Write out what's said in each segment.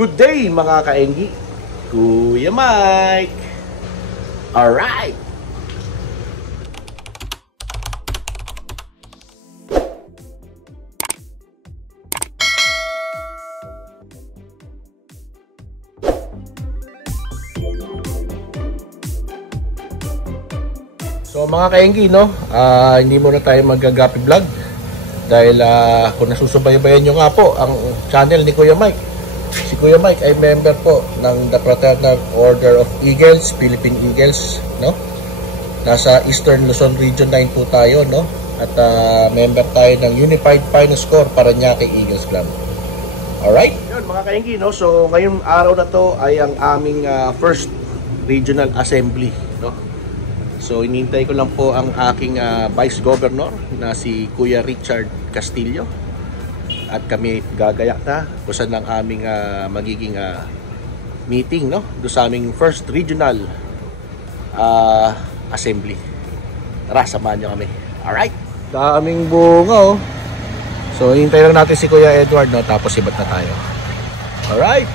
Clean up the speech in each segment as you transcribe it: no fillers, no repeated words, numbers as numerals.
Good day mga kaenggi, Kuya Mike. Alright. So mga kaenggi, no, hindi muna tayo mag-gapi vlog dahil kung nasusubaybayan nyo nga po ang channel ni Kuya Mike. Si Kuya Mike ay member po ng The Fraternal Order of Eagles, Philippine Eagles, no? Nasa Eastern Luzon Region 9 po tayo, no? At member tayo ng Unified Finest Corps Parañaque Eagles Club. Alright? Yun mga kaenggi, no? So ngayong araw na to ay ang aming first regional assembly, no? So inintay ko lang po ang aking Vice Governor na si Kuya Richard Castillo. At kami gagayak na kung saan ang aming magiging meeting, no? Doon sa aming first regional assembly. Tara, samahan nyo kami. Alright? Daming bunga, oh. So, hintay lang natin si Kuya Edward, no? Tapos ibat na tayo. Alright?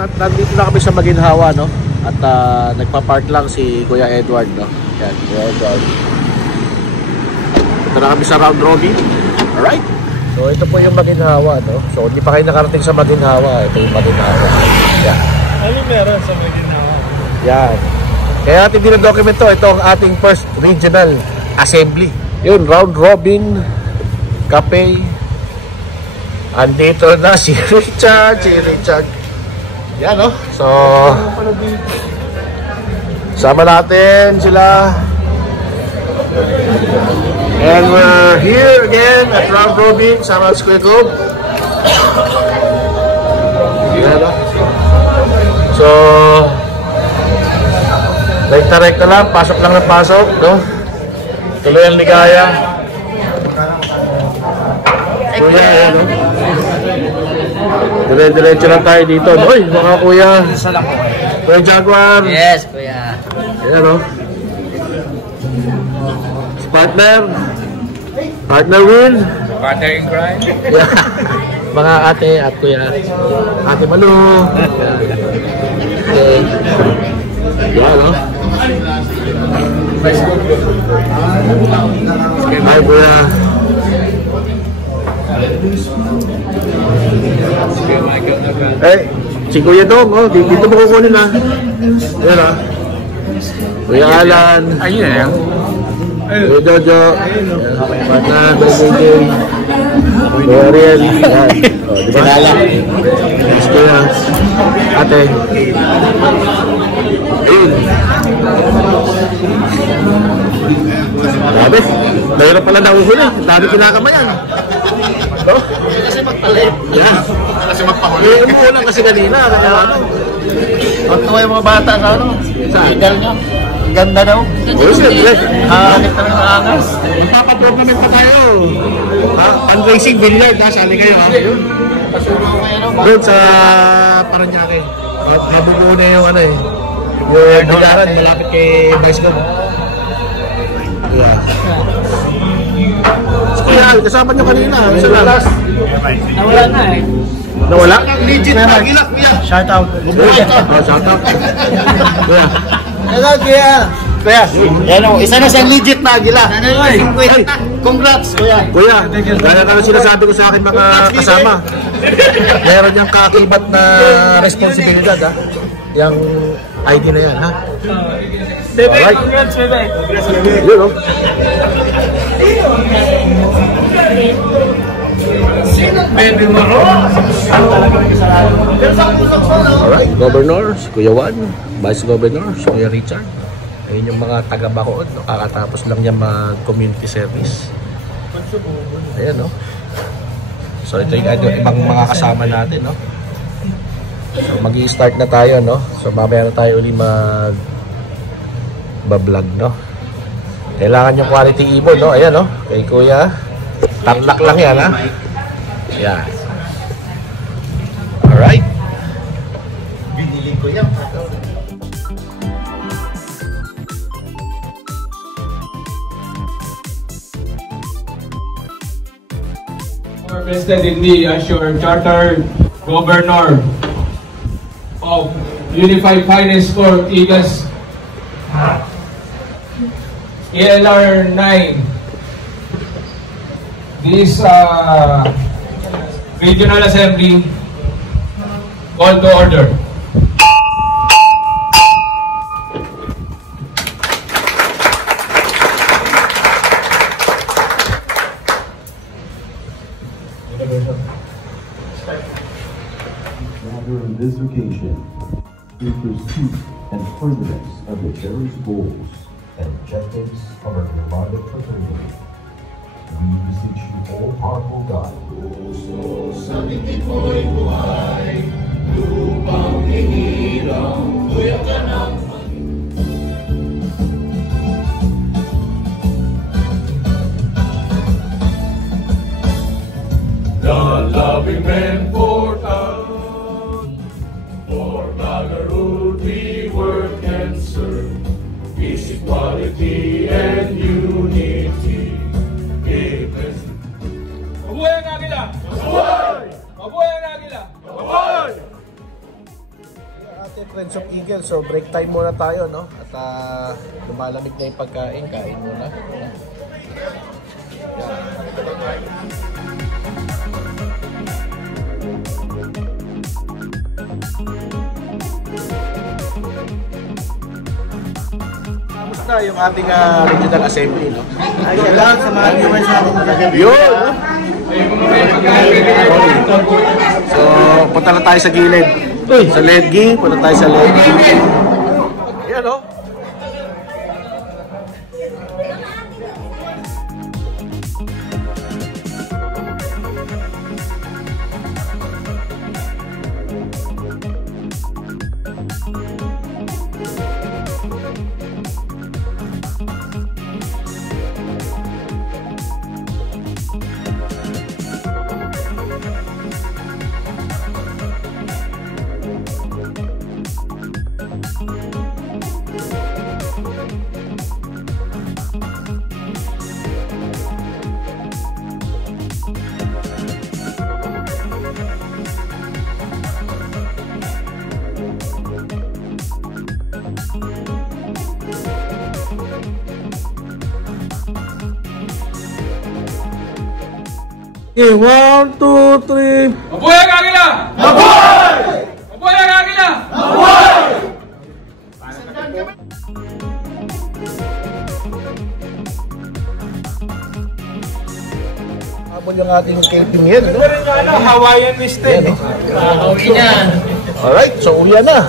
Nandito na kami sa Maginhawa, no? At nagpa-park lang si Kuya Edward, no? Yan, Kuya Edward. Ito na kami sa round robin. Alright? So ito po yung Maginhawa, no? So hindi pa kayo nakarating sa Maginhawa. Ito yung Maginhawa. Yan. Ano meron sa Maginhawa? Yan. Kaya ating dinodocument to. Ito ang ating first regional assembly. Yun, round robin, cafe. Andito na si Richard. Yan, no? So sama natin sila. And we're here again at round robin. Sama sa Kuya Gob. Yan, no? So rekta lang. Pasok lang ng pasok, no? Tuloy ang ligaya. Kuya, yan, no? Dire-diretso lang tayo dito. Uy, mga kuya. Kuya Jaguar. Yes, kuya. Ayan, no? Partner Will. Partner in crime. Yeah. Mga ate at kuya. Ate Malu. Okay. Yan, no? Hi, kuya. Eh, si Kuya Dong, oh, dito mo kukunin, ha. Ayan, ha. Kuya Alan. Ayun na yan. Kuya Jojo. Pata, Kuya Kuya Ariel. Ayan. O, diba? Yes, kuya. Ate. Ayun. Grabe. Mahirap pala nahuhuli. Dami kinakamayan. Oh? Kasi magpalit. Yeah. Kasi magpahuli. Umuulan kasi kanina. Kaya ano? Pagtawa yung mga bata sa ano? Sa leader niya. Ganda daw. Oh, siyempre. Hanip kami ng angas. Magpapag-tournament pa tayo. Fundraising billiard. Sali kayo. Pasulo ko yan. Doon sa Parañaque. Mabubuo na yung ano eh. Yung bigaran. Malapit kay Vice Gov. Yeah. Kuya, kasama nyo kanina. Isa lang. Nawala na eh. Nawala? Legit na gila, kuya. Shout out. Shout out. Kuya. Hello, kuya. Kuya, yan o. Isa na siyang legit na agila. Congrats, kuya. Kuya, gaya ka na sinasabi ko sa akin mga kasama. Meron niyang kaakibat na responsibilidad, ha? Yung ID na yan, ha? Bebe, congrats, bebe. Yun, o. Bebe mo, alright, Governor, si Kuya Juan, Vice Governor, si Kuya Richard. Ayun yung mga taga-Bacood, no? Kakatapos lang niya mag-community service. Ayan, no? So ito yung ibang mga kasama natin, no? So mag-i-start na tayo, no? So mamaya na tayo ulit mag-vlog, no? Kailangan yung quality ibon, no? Ayan, no? Kay Kuya Tarlac lang yan, ha? Yan. Alright. Binili ko yan. President Indy as your Charter Governor of Unified Finance Corp, Eagles ELR 9. This Regional Assembly call to order. Rather, on this occasion, in pursuit and furtherance of the cherished goals and objectives of our beloved fraternity, we beseech you, all-powerful God, The loving men for town, for brotherhood we work and serve, peace, equality, and unity. Amen. Mabuhay ang Agila! Mabuhay! Mabuhay ang Agila! Mabuhay! Ating Friends of Eagle, so break time muna tayo, no? At lumalamig na yung pagkain, kain muna. Kamusta yung ating regional assembly, no? Ay, salamat sa mga viewers natin talaga. Yun! So, punta na tayo sa gilid. Sa Ledgi, punta tayo sa Ledgi. Yan, no? Okay, 1, 2, 3. Mabuhay ang Agila! Mabuhay! Mabuhay ang Agila! Mabuhay! Habol yung ating camping yan, no? Hawaiian listed. Yan, no? Alright, so uwi na.